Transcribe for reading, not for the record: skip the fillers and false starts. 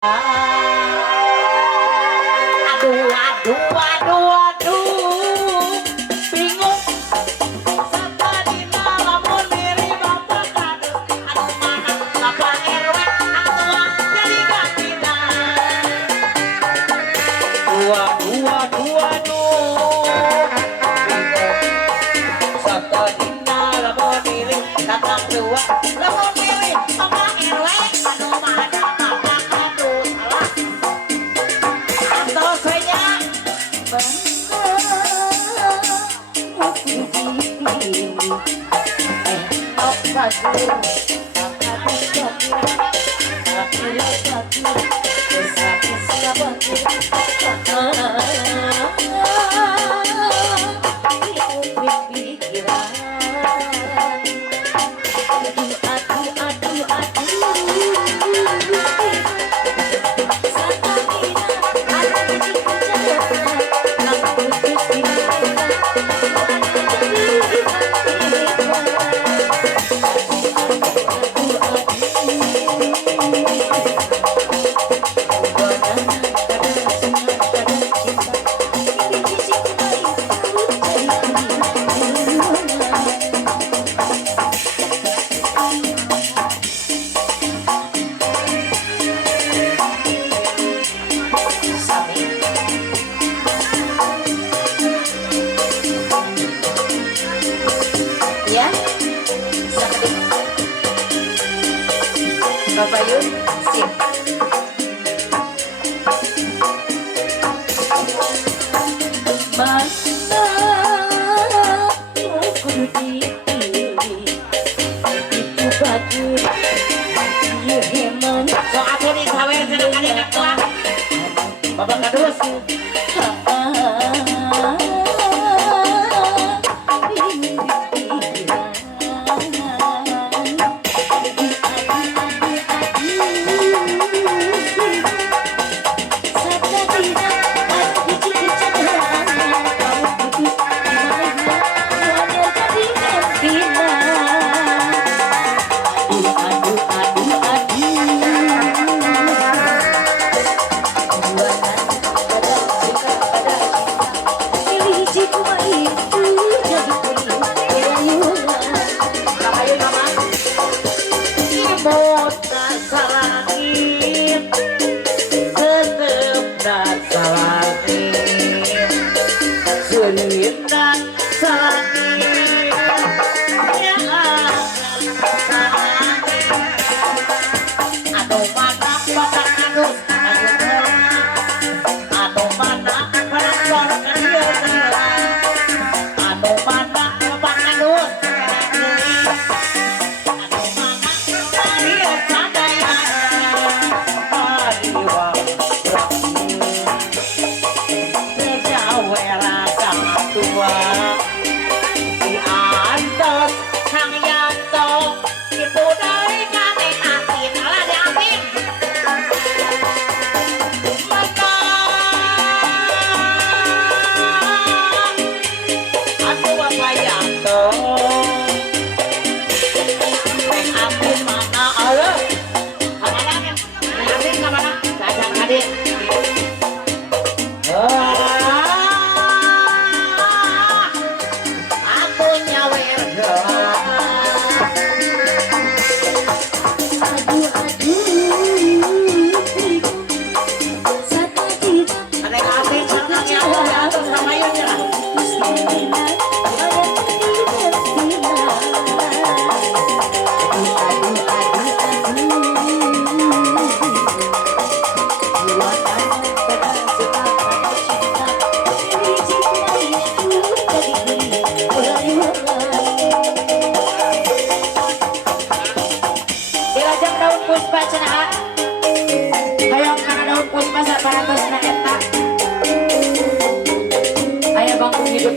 Aduh, aduh, aduh, aduh, bingung. Sapadina lamun mirip bapak kades, aduh mana bapak RW atua jadi gantina. Dua, dua, dua, bingung. Sapadina lamun mirip datang dua, lamun mirip bapak RW aduh mana bapak kades salah. Atau saya ya, Bapak Yun, sip. Mana kudu dipilih itu baju ieu heman sok atuh di sawer cenah kadek tua Bapak kadus Puspa cenah hayang kana daun puspa 100 na eta aya bangku hidup